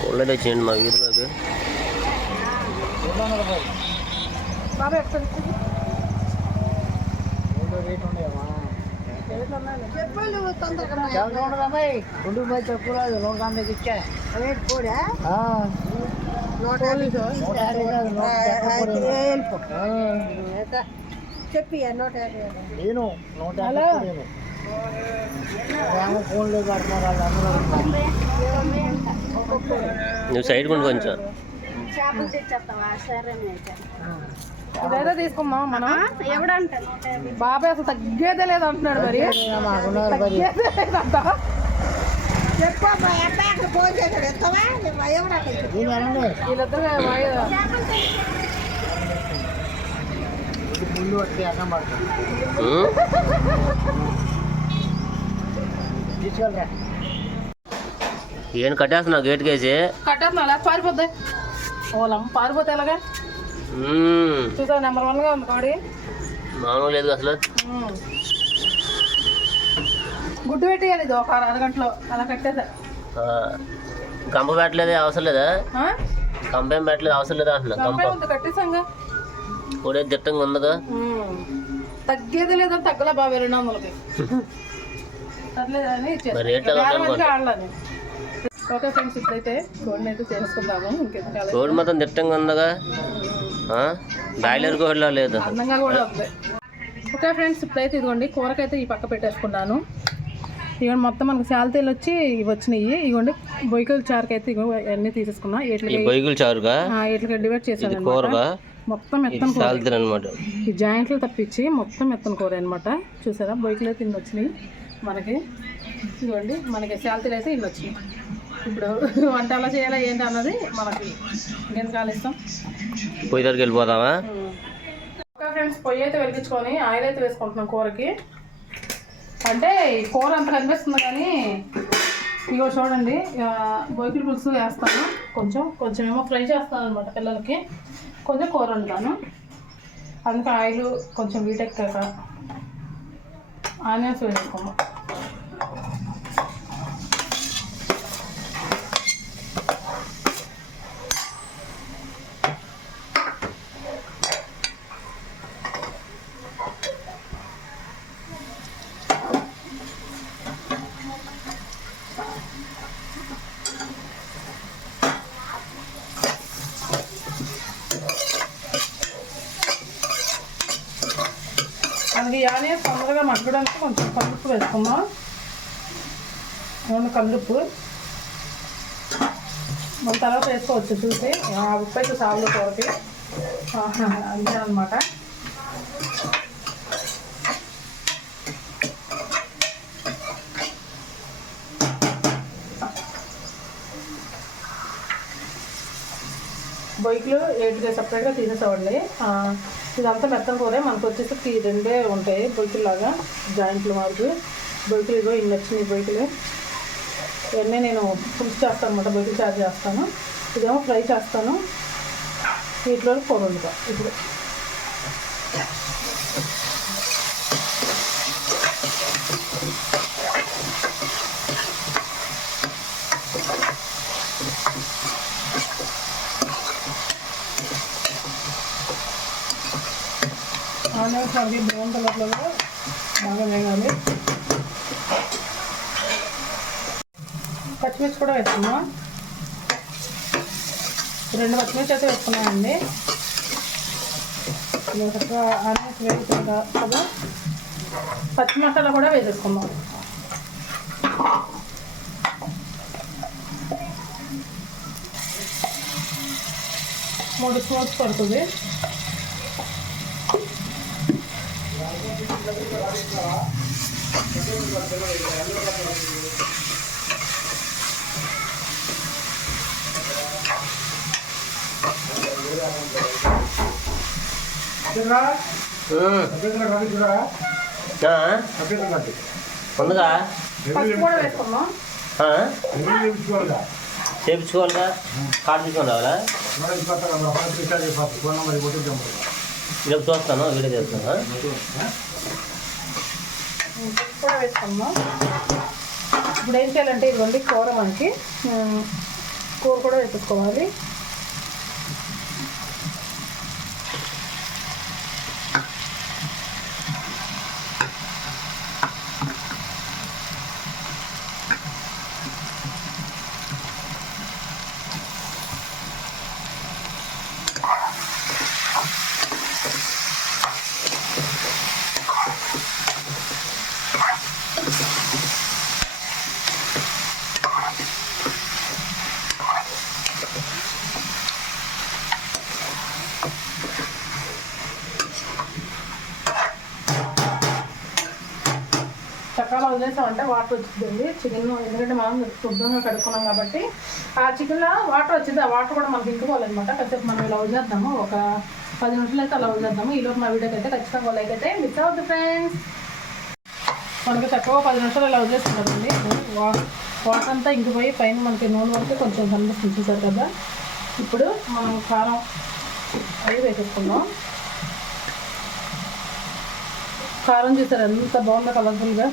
కోళ్ళ తెచ్చేయండి మా వీధిలోకి బాబా ఎక్కడ చెప్పాలి తొందరగా రెండు పోయి చెప్పురాదు నూట తొంభైకి ఇచ్చా రేట్ కూడా ఆ, నూట యాభై నూట యాభై కాదు, నూట చెప్పకూడదు. అయితే వెళ్ళిపో ఆ, చెప్పి నూట యాభై నేను నూట యాభై నువ్వు సైడ్ కొండు కొంచెం. ఇదైతే తీసుకుందాం మనం. ఎవడంట బాబాయ్ అసలు తగ్గేదే లేదు అంటున్నాడు మరి. మాకున్నారు ఏం కట్టేస్తున్నావు గేట్కి వేసి కట్టేస్తున్నా లేక పారిపోద్ది. ఓలం పారిపోతే ఎలాగా. చూసా నెంబర్ వన్గా ఉంది కోడి? మామూలు లేదు అసలు. గుడ్డు పెట్టేయాలి ఇది ఒక అరగంటలో అలా కట్టేసా ఆ, కంప పెట్టలేదు అవసరం లేదా? ఆ? కంప ఏం పెట్టలేదు అవసరం లేదా అంటున్నా ఉంది కట్టేసాంగా? కూడా దిట్టంగా ఉందిగా. తగ్గేది లేదని తగ్గలే బాబు రెండు వందలకి. ఓకే ఫ్రెండ్స్ ఇప్పుడైతే కోడిని అయితే చేసుకుందాము. ఇంకెందుకు కోడి మొత్తం దిట్టంగా ఉందిగా? బాయిలర్ కోడిలా లేదు. అందంగా కూడా ఉంది. ఓకే ఫ్రెండ్స్ ఇప్పుడైతే ఇదిగోండి కూరకైతే ఈ పక్క పెట్టేసుకున్నాను. ఇదిగోండి మొత్తం మనకు శాలతీలు వచ్చి ఇవి వచ్చినాయి. ఇదిగోండి బొయ్యకల చారుకి అయితే అన్నీ తీసేసుకున్నా. బొయ్గులు చారుగా? వీటికి డివైడ్ చేశాను కూరగా? మొత్తం మెత్తన కూర. అనమాట ఈ జాయింట్లు తప్పించి మొత్తం మెత్తన కూర అనమాట చూసారా? బొయ్యకలు అయితే ఇన్ని వచ్చినాయి మనకి. ఇదిగోండి మనకి శాలతీలు అయితే ఇన్ని వచ్చినాయి. ఇప్పుడు వంట ఎలా చేయాలా ఏంటి అన్నది మనకి ఇంకెంత కాలిస్తాం పొయ్యి దగ్గరికి వెళ్ళిపోదామా? ఓకే ఫ్రెండ్స్ పొయ్యి అయితే వెలిగించుకొని ఆయిల్ అయితే వేసుకుంటున్నాం కూరకి. అంటే ఈ కూర అంత కనిపిస్తుంది కానీ ఇగో చూడండి ఆ, బొయ్యిల పులుసు వేస్తాను. కొంచెం కొంచెం ఏమో ఫ్రై చేస్తాను అనమాట పిల్లలకి. కొంచెం కూర వండుతాను. అందుకే ఆయిల్ కొంచెం వీటెక్కాక ఆనియన్స్ వేసుకున్నాం మనకి ఈ తొందరగా మగ్గడానికి కొంచెం కల్లుప్పు వేసుకుందాం. ఏమన్నా కల్లుప్పు. మన తర్వాత వేసుకోవచ్చు చూసి. ఆ ఉప్పు అయితే సాగులో కూరకి అంతే అనమాట బైక్లో ఎయిట్గా సపరేట్గా తీసేసేవాడి ఇదంతా మెత్తం కూర మనకు వచ్చేసి రెండే ఉంటాయి బొయ్యిలు లాగా జాయింట్లు మాకు బొయ్యిలు ఇగో ఇన్ని వచ్చినాయి బొయ్యిలు ఇవన్నీ నేను పులుసు చేస్తాను అనమాట బొలికి చార్జ్ చేస్తాను. ఇదేమో ఫ్రై చేస్తాను. వీటిలో కూర వండుతా ఇప్పుడు. ఒకసారి అవి బ్రౌన్ కలర్లో కూడా బాగా వేగాలి. పచ్చిమిర్చి కూడా వేసుకున్నాం రెండు పచ్చిమిర్చి అయితే వేసుకున్నామండి ఇలా చక్కగా ఆనియన్స్ కదా? పచ్చి మసాలా కూడా వేసేసుకుందాం. మూడు స్పూన్స్ పడుతుంది. ఉందిగా? చేపించుకోవాలిగా కార్డు తీసుకొని రావాలా రేపు చూస్తాను వీడియో చేస్తాను. కూడా వేసుకుందాం ఇప్పుడు ఏం చేయాలంటే ఇదిగోండి కూర మనకి కూర కూడా వేసుకోవాలి చక్కగా వాటర్ వచ్చిందండి. చికెన్ ఎందుకంటే మనం శుభ్రంగా కడుక్కున్నాం కాబట్టి ఆ చికెన్లో వాటర్ వచ్చింది. ఆ వాటర్ కూడా మనకి ఇంకిపోవాలన్నమాట కాసేపు మనం ఇలా వదిలేద్దాము ఒక పది నిమిషాలు అయితే అలా వదిలేద్దాము ఈ లోపు మా వీడియోకి అయితే ఖచ్చితంగా లైక్ అయితే మిస్ అవుతుంది ఫ్రెండ్స్ మనకి చక్కగా పది నిమిషాలు ఇలా వదిలేసుకుంటామండి వాటర్ అంతా ఇంకిపోయి పైన మనకి నూనె వరకు కొంచెం కనిపిస్తుంది చూసారు కదా. ఇప్పుడు మనం కారం అవి వేసేసుకుందాం. కారం చూసారు ఎంత బాగుందో కలర్ఫుల్గా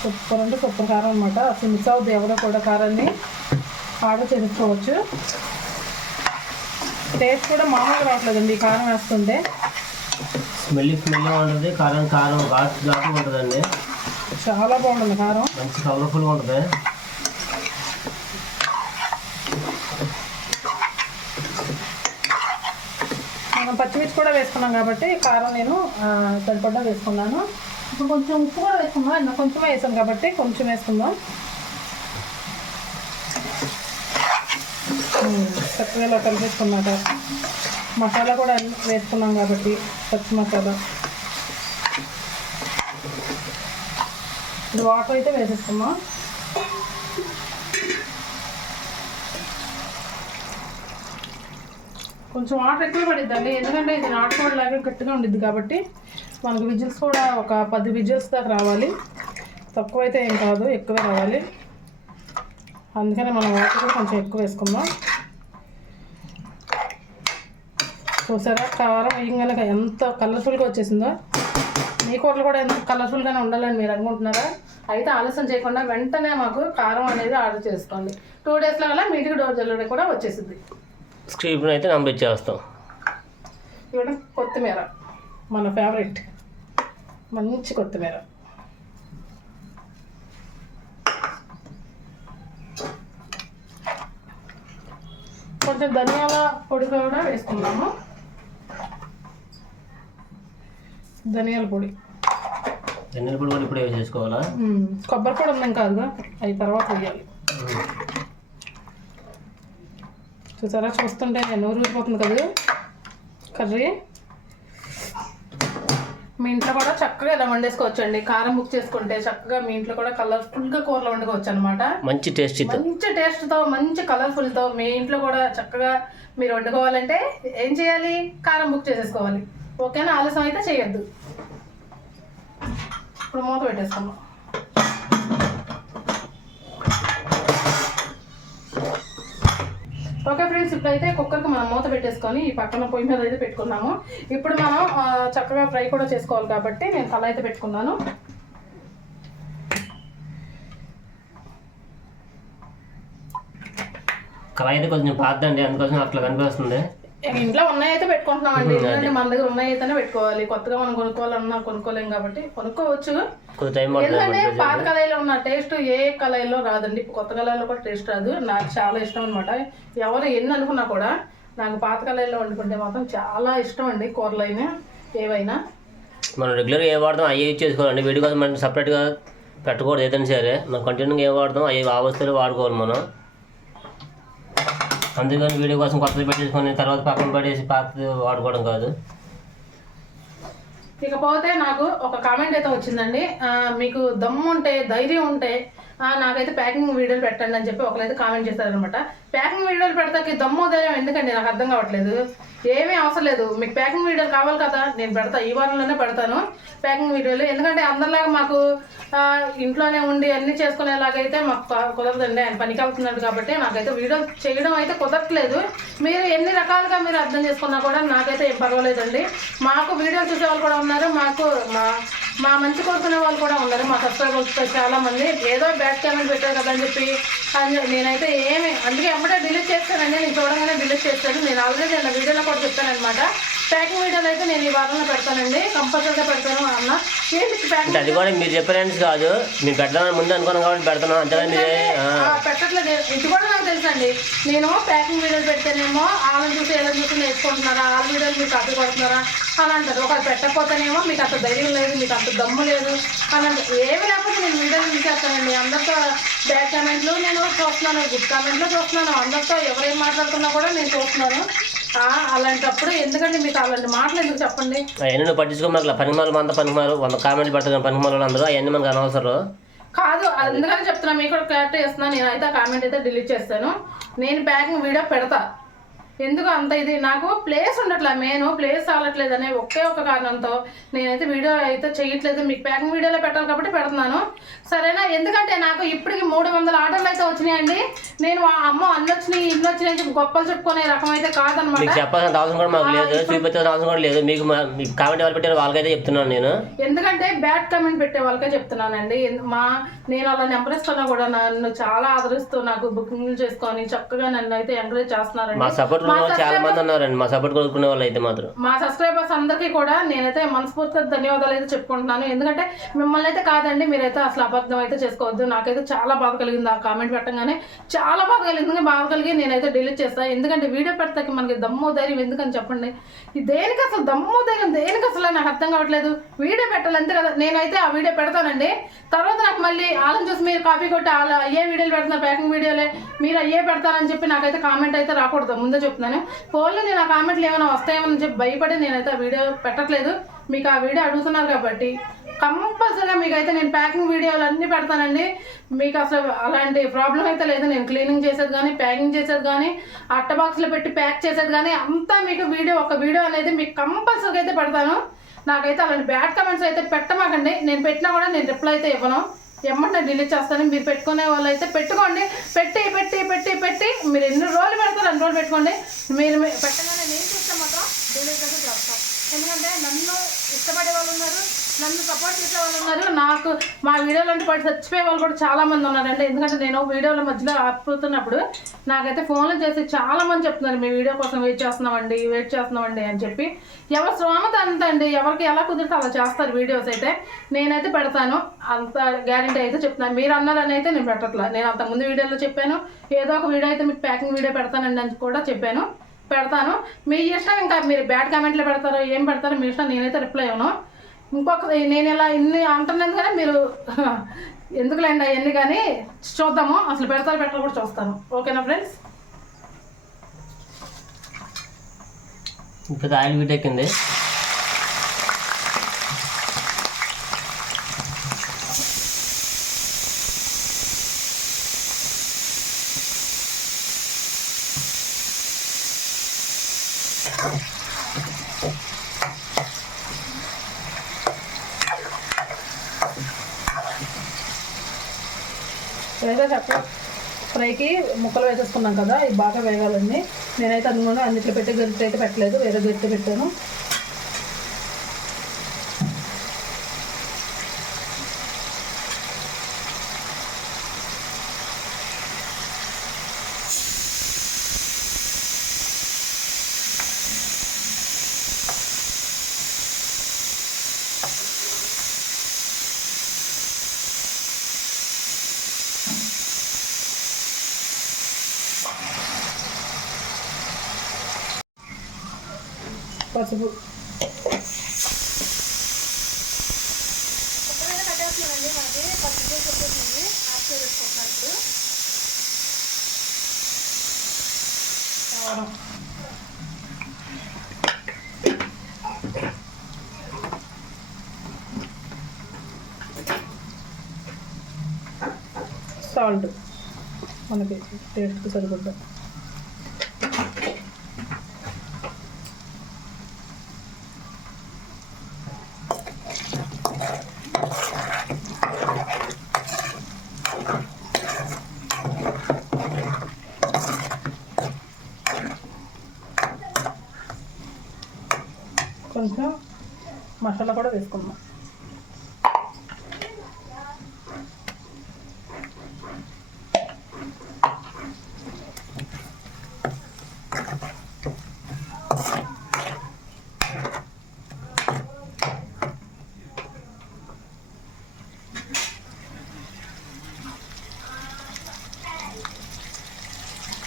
సూపర్ అంటే సూపర్ కారం అనమాట అసలు మిస్ అవుద్ది ఎవరో కూడా కారాన్ని ఆర్డర్ చేసుకోవచ్చు టేస్ట్ కూడా మామూలుగా రావట్లేదండి ఈ కారం వేస్తుంటే. స్మెల్ స్మెల్ ఉంటుంది కారం కారం ఘాటు ఘాటు ఉంటుందండి. చాలా బాగుంటుంది కారం. మంచి కలర్ఫుల్గా ఉంటుంది. మనం పచ్చిమిర్చి కూడా వేసుకున్నాం కాబట్టి కారం నేను సరిపడా వేసుకున్నాను. కొంచెం ఉప్పు కూడా వేసుకుందాం. అన్న కొంచెం వేసాం కాబట్టి కొంచెం వేసుకుందాం. చక్కగా ఇలా కలిపేసుకున్నాక మసాలా కూడా వేసుకున్నాం కాబట్టి పచ్చి మసాలా. ఇప్పుడు వాటర్ అయితే వేసేసుకున్నాం కొంచెం వాటర్ ఎక్కువ పడిద్దండి. ఎందుకంటే ఇది నాటుకోవడం లాగా గట్టిగా ఉండిద్ది కాబట్టి మనకు విజిల్స్ కూడా ఒక పది విజిల్స్ దాకా రావాలి. తక్కువ అయితే ఏం కాదు ఎక్కువే రావాలి. అందుకని మనం వాటర్ కూడా కొంచెం ఎక్కువ వేసుకుందాం. చూసారా? కారం వేయగానే ఎంత కలర్ఫుల్గా వచ్చేసిందో. మీ కూరలు కూడా ఎంత కలర్ఫుల్గానే ఉండాలని మీరు అనుకుంటున్నారా? అయితే ఆలస్యం చేయకుండా వెంటనే మాకు కారం అనేది ఆర్డర్ చేసుకోండి. టూ డేస్లో వల్ల మీ ఇంటికి డోర్ డెలివరీ కూడా వచ్చేసింది. స్క్రీన్ అయితే నంబర్ ఇచ్చేస్తాం ఇవ్వడం కొత్తిమీర మన ఫేవరెట్ మంచి కొత్తిమీర. కొంచెం ధనియాల పొడి కూడా వేసుకున్నాము ధనియాల పొడి. ధనియాల పొడి కూడా ఇప్పుడే చేసుకోవాలా. కొబ్బరి పొడి ఉన్నాం కాదుగా అవి తర్వాత వేయాలి. చూసారా? చూస్తుంటే నోరు ఊరిపోతుంది కదా. కర్రీ. మీ ఇంట్లో కూడా చక్కగా ఇలా వండేసుకోవచ్చు అండి కారం బుక్ చేసుకుంటే చక్కగా మీ ఇంట్లో కూడా కలర్ఫుల్గా కూరలు వండుకోవచ్చు అనమాట మంచి టేస్ట్ మంచి టేస్ట్తో మంచి కలర్ఫుల్తో మీ ఇంట్లో కూడా చక్కగా మీరు వండుకోవాలంటే ఏం చేయాలి? కారం బుక్ చేసేసుకోవాలి. ఓకేనా? ఆలస్యం అయితే చేయొద్దు. ఇప్పుడు మూత పెట్టేసుకుందాం ఓకే ఫ్రెండ్స్ ఇప్పుడైతే కుక్కర్కి మనం మూత పెట్టేసుకొని ఈ పక్కన పొయ్యి మీద అయితే పెట్టుకున్నాము. ఇప్పుడు మనం చక్కగా ఫ్రై కూడా చేసుకోవాలి కాబట్టి నేను తల అయితే పెట్టుకున్నాను. కళ అయితే కొంచెం పాతదండి అందుకోసం అట్లా కనిపిస్తుంది. ఇంట్లో ఉన్నాయైతే పెట్టుకుంటున్నామండి. ఎందుకంటే మన దగ్గర ఉన్నాయైతేనే పెట్టుకోవాలి. కొత్తగా మనం కొనుక్కోవాలన్నా కొనుక్కోలేం కాబట్టి కొనుక్కోవచ్చు. ఎందుకంటే పాత కళాయిలో ఉన్న టేస్ట్ ఏ కళాయిలో రాదండి. కొత్త కళాయిలో కూడా టేస్ట్ రాదు. నాకు చాలా ఇష్టం అనమాట ఎవరు ఎన్ని అనుకున్నా కూడా నాకు పాత కళాయిలో వండుకుంటే మాత్రం చాలా ఇష్టం అండి కూరలైనా ఏవైనా. మనం రెగ్యులర్గా ఏ వాడదాం అవి యూజ్ చేసుకోవాలండి. వీడి కోసం మనం సపరేట్గా పెట్టకూడదు. ఏదైనా సరే మనం కంటిన్యూగా ఏ వాడదాం అవి ఆ వస్తువులు వాడుకోవాలి మనం. అందుకని వీడియో కోసం కొత్తది పెట్టేసుకొని తర్వాత పక్కన పడేసి పాత వాడుకోవడం కాదు. ఇకపోతే నాకు ఒక కామెంట్ అయితే వచ్చిందండి. మీకు దమ్ము ఉంటే ధైర్యం ఉంటే నాకైతే ప్యాకింగ్ వీడియోలు పెట్టండి అని చెప్పి ఒకరైతే కామెంట్ చేశారనమాట ప్యాకింగ్ వీడియోలు పెడతాకి దమ్ము ధైర్యం ఎందుకండి? నాకు అర్థం కావట్లేదు. ఏమీ అవసరం లేదు. మీకు ప్యాకింగ్ వీడియోలు కావాలి కదా? నేను పెడతా. ఈ వారంలోనే పెడతాను ప్యాకింగ్ వీడియోలు. ఎందుకంటే అందరిలాగా మాకు ఇంట్లోనే ఉండి అన్ని చేసుకునేలాగైతే మాకు కుదరదండి. ఆయన పనికి వెళ్తున్నాడు కాబట్టి నాకైతే వీడియో చేయడం అయితే కుదరట్లేదు. మీరు ఎన్ని రకాలుగా మీరు అర్థం చేసుకున్నా కూడా నాకైతే ఏం పర్వాలేదండి. మాకు వీడియోలు చూసే వాళ్ళు కూడా ఉన్నారు. మాకు మా మా మంచి కోరుకునే వాళ్ళు కూడా ఉన్నారు. మా సబ్స్క్రైబర్స్ చాలా మంది. ఏదో బ్యాడ్ కామెంట్ పెట్టారు కదా అని చెప్పి అని నేనైతే ఏమి అందుకే ఎమ్మటే డిలీట్ చేస్తానండి. నేను చూడగానే డిలీట్ చేస్తాను నేను ఆల్రెడీ నా వీడియోలో కూడా చెప్పానమాట ప్యాకింగ్ వీడియోలు అయితే నేను ఈ వారంలో పెడతానండి. కంపల్సరీగా పెడతాను అన్న. ఏంటి ప్యాకింగ్ అది కూడా మీరు చెప్పారని కాదు. మీరు పెడదామని ముందు అనుకున్నాం కాబట్టి ఆ, ఆ, పెట్టట్లేదు. ఇది కూడా నాకు తెలుసండి. నేను ప్యాకింగ్ వీడియోలు పెడితేనేమో వాళ్ళని చూసి ఎలా చూసి నేర్చుకుంటున్నారా? వాళ్ళ వీడియోలు మీరు కాపీ కొడుతున్నారా? అని అంటారు. ఒకటి పెట్టకపోతేనేమో మీకు అంత ధైర్యం లేదు మీకు అంత దమ్ము లేదు అని అంటారు. ఏమి లేకపోతే నేను వీడియోలు తీసేస్తానండి. అందరితో బ్యాడ్ కామెంట్లు నేను చూస్తున్నాను గుడ్ కామెంట్లు చూస్తున్నాను. అందరితో ఎవరేం మాట్లాడుతున్నా కూడా నేను చూస్తున్నాను. అలాంటప్పుడు ఎందుకంటే మీకు అలాంటి మాటలు ఎందుకు చెప్పండి? అవన్నీ పట్టించుకోమాకు పనిమాలు అంతా పనిమాలు వంద కామెంట్లు పెడతారు పనిమాలు అందరూ. అవన్నీ మనకు అనవసరం. కాదు అందుకని చెప్తున్నా మీకు కూడా క్లారిటీ ఇస్తున్నా. నేనైతే ఆ కామెంట్ అయితే డిలీట్ చేస్తాను. నేను ప్యాకింగ్ వీడియో పెడతా. ఎందుకు అంత ఇది? నాకు ప్లేస్ ఉండట్లే మెయిన్ ప్లేస్ చాలట్లేదు అనే ఒకే ఒక కారణంతో నేనైతే వీడియో అయితే చేయట్లేదు. మీకు ప్యాకింగ్ వీడియోలో పెట్టాలి కాబట్టి పెడుతున్నాను. సరేనా? ఎందుకంటే నాకు ఇప్పటికి మూడు వందల ఆర్డర్లు అయితే వచ్చినాయండి. నేను ఆ అమ్మ అన్ని వచ్చినాయి ఇన్ని వచ్చినాయి గొప్పలు చెప్పుకునే రకం అయితే కాదనమాట. చెప్పాల్సిన అవసరం కూడా మాకు లేదు. చూపించాల్సిన అవసరం కూడా లేదు. మీకు కామెంట్ ఎవరు పెట్టారో వాళ్ళకైతే చెప్తున్నాను నేను. ఎందుకంటే బ్యాడ్ కమెంట్ పెట్టే వాళ్ళకే చెప్తున్నానండి. మా నేను అలా నెంబర్ ఇస్తున్నా కూడా నన్ను చాలా ఆదరిస్తూ నాకు బుకింగ్లు చేసుకొని చక్కగా నన్ను అయితే ఎంకరేజ్ చేస్తున్నారండి. ఉన్న చాలా మంది ఉన్నారండి. మా సపోర్ట్ కొడుకునే వాళ్ళు అయితే మాత్రం. మా సబ్స్క్రైబర్స్ అందరికీ కూడా నేనైతే మనస్ఫూర్తిగా ధన్యవాదాలు అయితే చెప్పుకుంటున్నాను. ఎందుకంటే మిమ్మల్ని అయితే కాదండి మీరైతే అసలు అబద్ధం అయితే చేసుకోవద్దు. నాకైతే చాలా బాధ కలిగింది ఆ కామెంట్ పెట్టగానే. చాలా బాధ కలిగింది. బాధ కలిగి నేనైతే డిలీట్ చేస్తాను ఎందుకంటే వీడియో పెడతాకి మనకి దమ్ము ధైర్యం ఎందుకని చెప్పండి? దేనికి అసలు దమ్ము ధైర్యం? దేనికి అసలు నాకు అర్థం కావట్లేదు. వీడియో పెట్టాలి అంతే కదా. నేనైతే ఆ వీడియో పెడతానండి. తర్వాత నాకు మళ్ళీ వాళ్ళని చూసి మీరు కాపీ కొట్టి వాళ్ళ అయ్యే వీడియోలు పెడుతున్నారు. ప్యాకింగ్ వీడియోలే. మీరు అయ్యే పెడతారని చెప్పి నాకైతే కామెంట్ అయితే రాకూడదు. ముందే చెప్తున్నాను ఫోన్లో నేను ఆ కామెంట్లు ఏమైనా వస్తాయేమని చెప్పి భయపడి నేనైతే ఆ వీడియో పెట్టట్లేదు. మీకు ఆ వీడియో అడుగుతున్నారు కాబట్టి. కంపల్సరీగా మీకైతే నేను ప్యాకింగ్ వీడియోలు అన్నీ పెడతానండి. మీకు అసలు అలాంటి ప్రాబ్లం అయితే లేదు. నేను క్లీనింగ్ చేసేది కానీ ప్యాకింగ్ చేసేది కానీ అట్ట బాక్స్లో పెట్టి ప్యాక్ చేసేది కానీ అంతా మీకు వీడియో ఒక వీడియో అనేది మీకు కంపల్సరీగా అయితే పెడతాను. నాకైతే అలాంటి బ్యాడ్ కమెంట్స్ అయితే పెట్టమాకండి. నేను పెట్టినా కూడా నేను రిప్లై అయితే ఇవ్వను. ఎమ్మంటే డిలీట్ చేస్తాను మీరు పెట్టుకునే వాళ్ళు అయితే పెట్టుకోండి. పెట్టి పెట్టి పెట్టి పెట్టి మీరు ఎన్ని రోజులు పెడతారు అన్ని రోజులు పెట్టుకోండి. మీరు పెట్టగానే నేను చేస్తే మాత్రం డిలీట్ అయితే చేస్తాం. ఎందుకంటే నన్ను ఇష్టపడే వాళ్ళు ఉన్నారు నన్ను సపోర్ట్ చేసే వాళ్ళు ఉన్నారు. నాకు మా వీడియోలు అంటే పడి చచ్చిపోయే వాళ్ళు కూడా చాలామంది ఉన్నారండి. ఎందుకంటే నేను వీడియోల మధ్యలో ఆపుతున్నప్పుడు నాకైతే ఫోన్లు చేసి చాలా మంది చెప్తున్నారు మీ వీడియో కోసం వెయిట్ చేస్తున్నామండి వెయిట్ చేస్తున్నామండి అని చెప్పి. ఎవరి శ్రమత అంత అండి ఎవరికి ఎలా కుదిరితే అలా చేస్తారు వీడియోస్ అయితే. నేనైతే పెడతాను. అంత గ్యారంటీ అయితే చెప్తున్నాను మీరు అన్నారని అయితే నేను పెట్టట్లా. నేను అంత ముందు వీడియోలో చెప్పాను. ఏదో ఒక వీడియో అయితే మీకు ప్యాకింగ్ వీడియో పెడతానండి అని కూడా చెప్పాను. పెడతాను. మీ ఇష్టం ఇంకా మీరు బ్యాడ్ కామెంట్లు పెడతారో ఏం పెడతారో మీ ఇష్టం నేనైతే రిప్లై అవ్వను ఇంకొక నేను ఇలా ఇన్ని అంటున్నాను కానీ మీరు ఎందుకులేండి అవన్నీ కానీ చూద్దాము. అసలు పెడతారు పెట్టాలి కూడా చూస్తాను. ఓకేనా ఫ్రెండ్స్? ఇంకా ఆయిల్ వీట్ ఎక్కింది ఏదో ఫ్రైకి ముక్కలు వేసేసుకున్నాం కదా ఇవి బాగా వేగాలండి. నేనైతే అందులోనే అన్నిట్లో పెట్టి గరిటె అయితే పెట్టలేదు వేరే గరిటె పెట్టాను. పసుపు కారం సాల్ట్ మనకి టేస్ట్కి సరిపడ్డా కొంచెం మసాలా కూడా వేసుకుందాం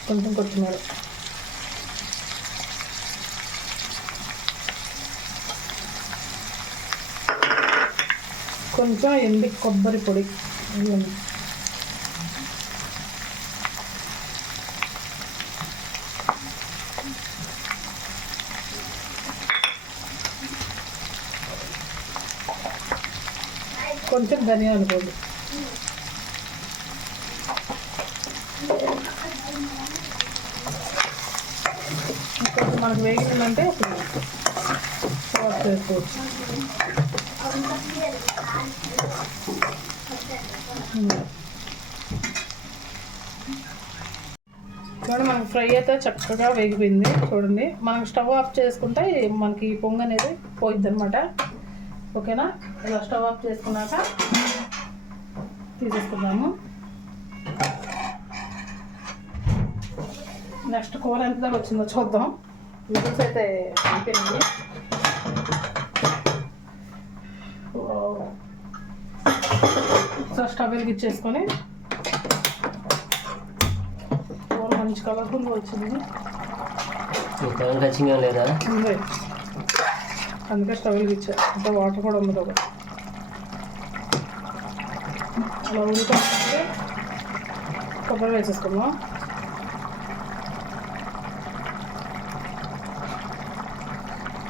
కొంచెం కొత్తిమీర కొంచెం ఎండి కొబ్బరి పొడి. కొంచెం ధనియాల పొడి. ఇంకొంచెం మనకు వేగిందంటే అప్పుడు చేసుకోవచ్చు చూడండి మనకి ఫ్రై అయితే చక్కగా వేగిపోయింది చూడండి. మనం స్టవ్ ఆఫ్ చేసుకుంటే మనకి పొంగు అనేది పోయిద్ది అనమాట ఓకేనా? ఇలా స్టవ్ ఆఫ్ చేసుకున్నాక తీసేసుకుందాము. నెక్స్ట్ కూర ఎంత దాకా వచ్చిందో చూద్దాం. నూడిల్స్ అయితే అయిపోయింది స్టవ్ వెలిగించేసుకొని కూర మంచి కలర్ఫుల్గా వచ్చింది. టచింగ్ లేదా? ఉంది. అందుకే స్టవ్ వెలిగించా ఇంకా వాటర్ కూడా ఉంది కదా అలా ఉడికొస్తే కొబ్బరి వేసేసుకుందాం.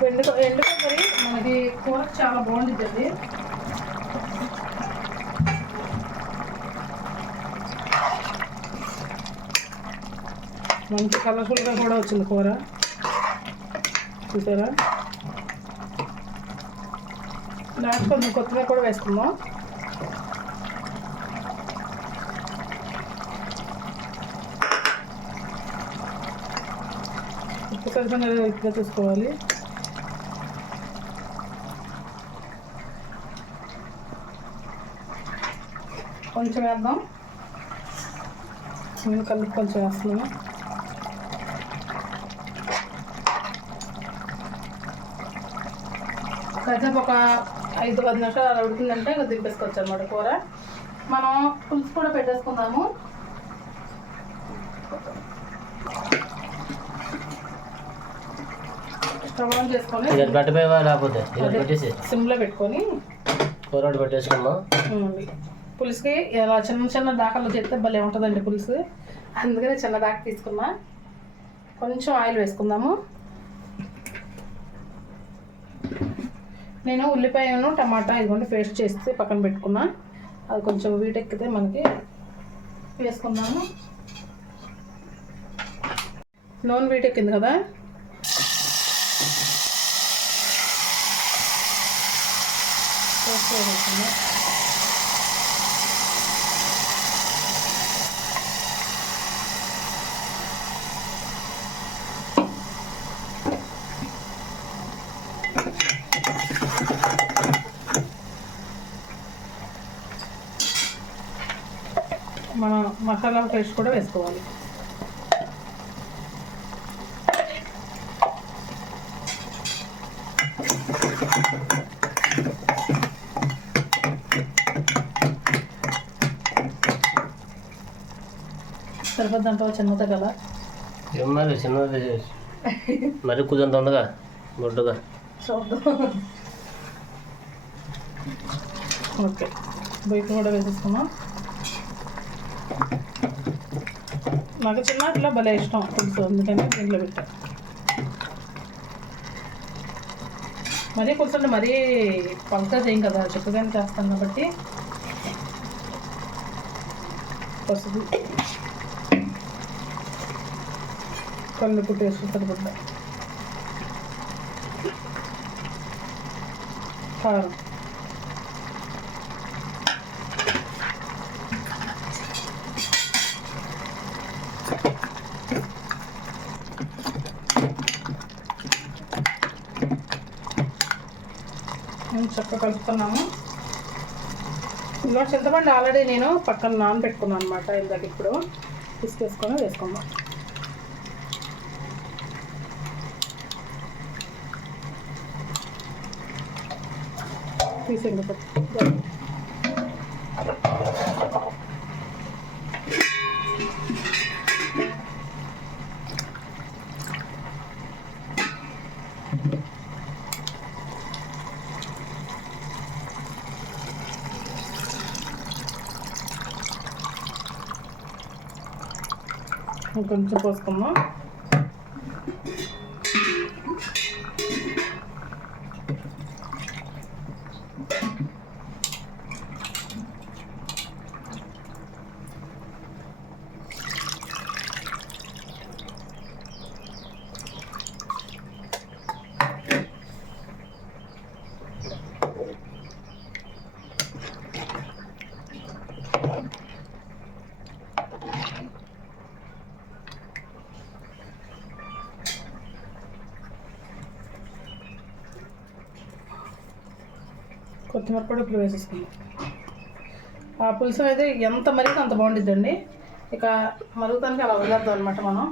ఎండు ఎండు కొబ్బరి మనకి కూర చాలా బాగుంటుంది మంచి కలర్ఫుల్గా కూడా వచ్చింది కూర. చూసారా? లాస్ట్ కొంచెం కొత్తిమీర కూడా వేసుకుందాం. ఉప్పు కలిసిన ఇట్లా చూసుకోవాలి. కొంచెం వేద్దాం. నేను కలిపి కొంచెం వేస్తున్నాము కాసేపు ఒక ఐదు పది నిమిషాలు అలా ఉడికిందంటే ఇంకా దింపేసుకోవచ్చు అనమాట కూర. మనం పులుసు కూడా పెట్టేసుకుందాము. స్టవ్ ఆన్ చేసుకొని లేకపోతే? పెట్టేసి. సిమ్లో పెట్టుకొని కూర పెట్టేసుకుందాం. పులుసుకి ఇలా చిన్న చిన్న దాకాలు చేస్తే భలే ఉంటుందండి పులుసు. అందుకనే చిన్న దాకా తీసుకున్నా. కొంచెం ఆయిల్ వేసుకుందాము. నేను ఉల్లిపాయను టమాటా ఇదిగోండి పేస్ట్ చేసి పక్కన పెట్టుకున్నా. అది కొంచెం వీటెక్కితే మనకి వేసుకుందాము. నూనె వీటెక్కింది కదా? పేస్ట్ వేసేసుకుందాం మన మసాలా పేస్ట్ కూడా వేసుకోవాలి. సరిపోద్దంటావా చిన్నది కదా? ఏం మరి చిన్నది. మరి కుదంత ఉందిగా గుడ్డుగా ఓకే. బయట కూడా వేసేసుకున్నాం నాకు చిన్న అట్లా భలే ఇష్టం పులుసు అందుకని దీంట్లో పెట్టా. మరీ పులుసు అంటే మరీ పలకా చేయం కదా? చక్కగానే చేస్తాం కాబట్టి. పసుపు. కళ్ళు కుట్టేసి సరిపడ్డా కారం మేము చక్కగా కలుపుతున్నాము. ఇందులో చింతపండు ఆల్రెడీ నేను పక్కన నానబెట్టుకున్నాను అనమాట ఇందాక ఇప్పుడు. తీసుకేసుకొని వేసుకుందాం. తీసేయండి కొంచెం పోసుకుందాం. కొత్తిమీర కూడా ఇప్పుడు వేసేసుకుందాం. ఆ పులుసు అయితే ఎంత మరిగితే అంత బాగుంటుందండి ఇక మరుగుతానికి అలా వదిలేద్దాం అనమాట మనం.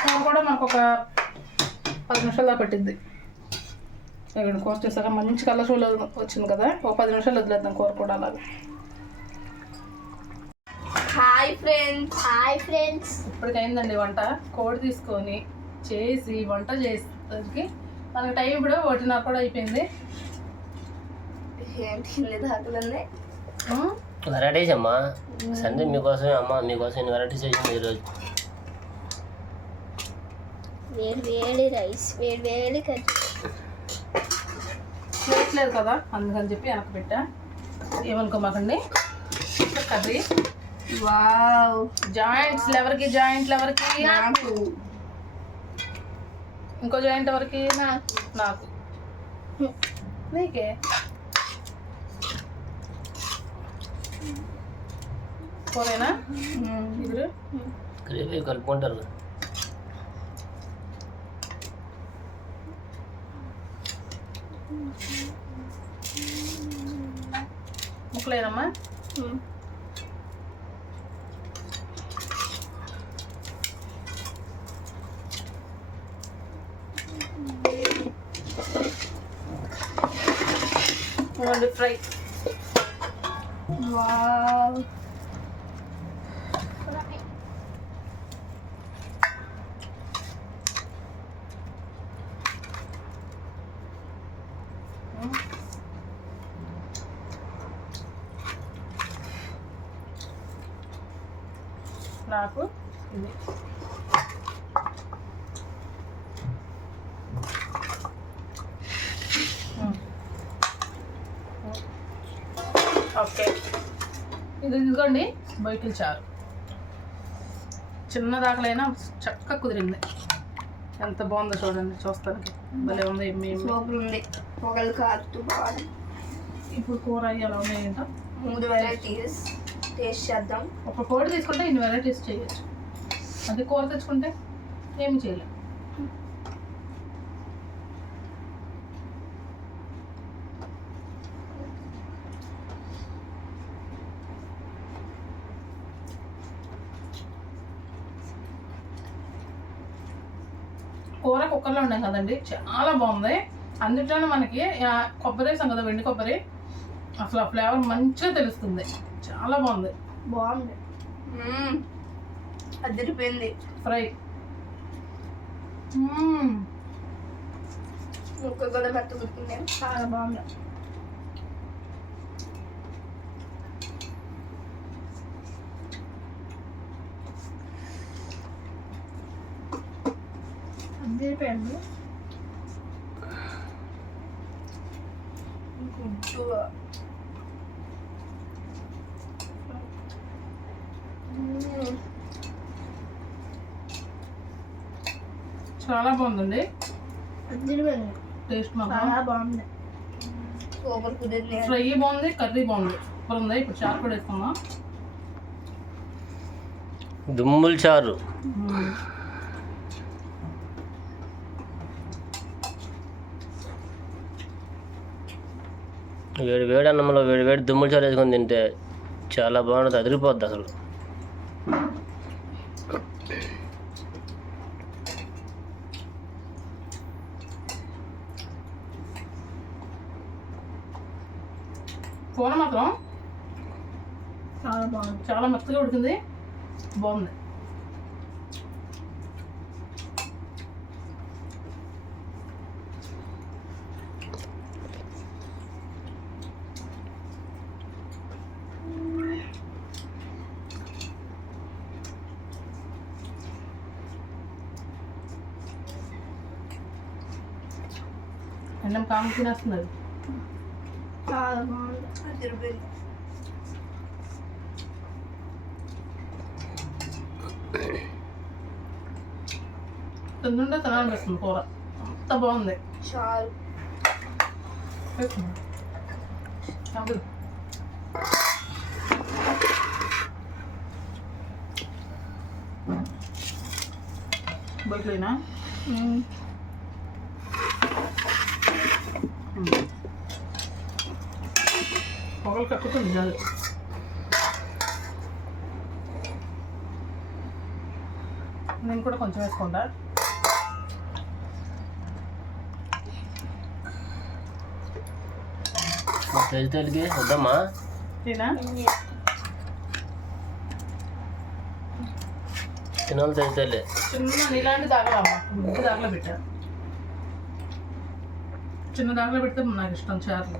కూర కూడా మనకు ఒక పది నిమిషాలు దాకా పట్టిద్ది. ఇక్కడ కోస్ట్ చేసాక మంచి కలర్ షోలో వచ్చింది కదా. ఒక పది నిమిషాలు వదిలేద్దాం కూర కూడా అలాగే. Hi friends. Hi friends. ఇప్పటికైందండి వంట. కోడి తీసుకొని చేసి వంట చేసేసరికి మనకి టైం ఇప్పుడు ఒకటిన్నర కూడా అయిపోయింది. ఏంటి ఉం? వెరైటీస్ అమ్మా. సండే మీకోసమే అమ్మ మీకోసం ఇన్ని వెరైటీస్ చేసింది ఈరోజు. వేడి వేడి రైస్ వేడి వేడి కర్రీ. ప్లేట్ లేదు కదా అందుకని చెప్పి వెనక పెట్టా ఏమనుకోమాకండి? కర్రీ. వావ్. జాయింట్స్ ఎవరికి జాయింట్లు ఎవరికి నాకు ఇంకో జాయింట్ ఎవరికి? నాకు. నాకు. నీకే. కూరేనా ఇద్దరు గ్రేవీ కలుపుకుంటారు. ముక్కలేనమ్మా? ఓన్లీ ఫ్రై వావ్ నాకు ఇది ఇదిగోండి బొయ్యకిల్ చారు చిన్న దాకలైనా చక్కగా కుదిరింది. ఎంత బాగుందో చూడండి చూస్తానికి. భలే ఉంది. సూపర్ ఉంది. పొగలు కారుతూ బాగుంది ఇప్పుడు కూర అయ్యి ఎలా ఉన్నాయి ఏంటో? మూడు వెరైటీస్ టేస్ట్ చేద్దాం. ఒక కోడి తీసుకుంటే ఇన్ని వెరైటీస్ చేయొచ్చు. అది కూర తెచ్చుకుంటే ఏమి చేయలేం. కూర కుక్కర్లో ఉండే కదండి. చాలా బాగుంది. అందులోనే మనకి కొబ్బరి వేసాం కదా వెండి కొబ్బరి. అసలు ఆ ఫ్లేవర్ మంచిగా తెలుస్తుంది. చాలా బాగుంది. బాగుంది. అదిరిపోయింది. ఫ్రై. ముక్క కూడా మెత్తగుంటుంది చాలా బాగుంది. గుడ్డు. చాలా బాగుందండి. టేస్ట్ చాలా బాగుంది. సూపర్ కుదిరింది ఫ్రై బాగుంది కర్రీ బాగుంది. సూపర్ ఉంది ఇప్పుడు చారు కూడా వేసుకుందాం దుమ్ముల చారు. వేడి వేడి అన్నంలో వేడి వేడి దుమ్ములు చారు తింటే చాలా బాగుంటుంది అదిరిపోద్ది అసలు. కూర మాత్రం. చాలా బాగుంది. చాలా మెత్తగా ఉడికింది. బాగుంది. అన్నం కాము అదిరిపోయింది తింటుంటే తినాలనిపిస్తుంది కూర. అంత బాగుంది. చాలు బయటలేనా పొగలు కక్కుతుంది కాదు నేను కూడా కొంచెం వేసుకుంటా మా తెలిసి తెలికి వద్దమ్మా నేనా తినాలి తెలిసి తల్లి చిన్న నీలాంటి దాగలమ్మా ముగ్గు దాగలో పెట్టా చిన్న దాగలో పెడితే నాకు ఇష్టం చార్లు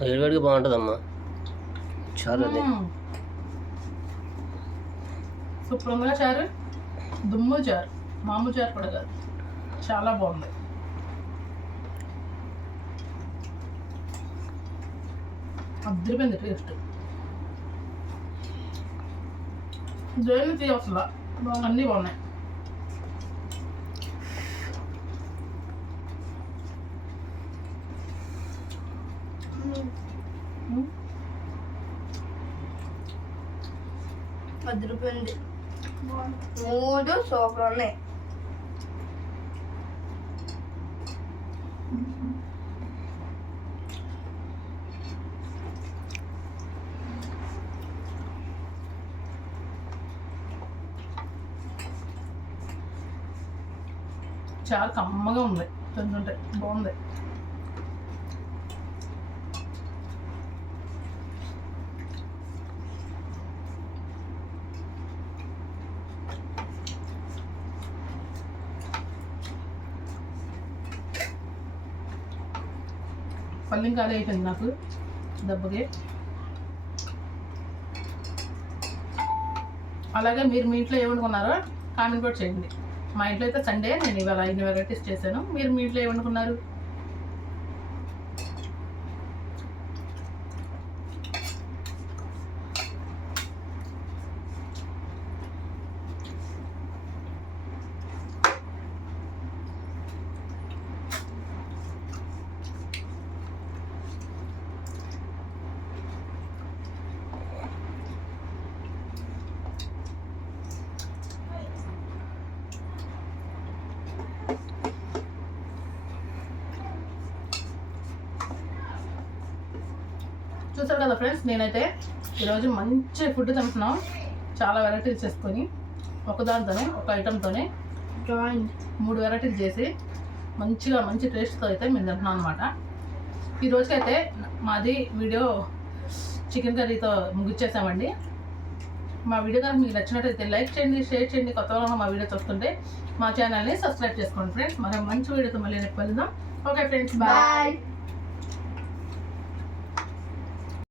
వేడివేడిగా బాగుంటుందమ్మా. చాలా అది. మ్మ్. సూపర్ ఉందిగా చారు దుమ్ము చారు మామూలు చారు కూడా కాదు. చాలా బాగుంది. అద్దరిపోయింది టేస్ట్ దేని తీ అసలు అన్నీ బాగున్నాయి మ్మ్. అదిరిపోయింది మూడు సూపర్ ఉన్నాయి. చాలా కమ్మగా ఉంది. తింటుంటే బాగుంది. రన్నింగ్ ఖాళీ అయిపోయింది నాకు. దెబ్బకి. అలాగే మీరు మీ ఇంట్లో ఏమనుకున్నారో కామెంట్ కూడా చేయండి. మా ఇంట్లో అయితే సండే నేను ఇవాళ ఇన్ని వెరైటీస్ చేశాను. మీరు మీ ఇంట్లో ఏమనుకున్నారు? చూసారు కదా ఫ్రెండ్స్? నేనైతే ఈరోజు మంచి ఫుడ్ తింటున్నాం. చాలా వెరైటీలు చేసుకొని ఒకదానితోనే ఒక ఐటెంతోనే మూడు వెరైటీలు చేసి మంచిగా మంచి టేస్ట్తో అయితే మేము తింటున్నాం అనమాట ఈరోజుకైతే మాది వీడియో చికెన్ కర్రీతో ముగిచ్చేసామండి. మా వీడియో కనుక మీకు నచ్చినట్టయితే లైక్ చేయండి షేర్ చేయండి. కొత్త వాళ్ళ మా వీడియో చూస్తుంటే మా ఛానల్ని సబ్స్క్రైబ్ చేసుకోండి ఫ్రెండ్స్ మరి మంచి వీడియోతో మళ్ళీ రేపు వెళ్దాం ఓకే ఫ్రెండ్స్ బాయ్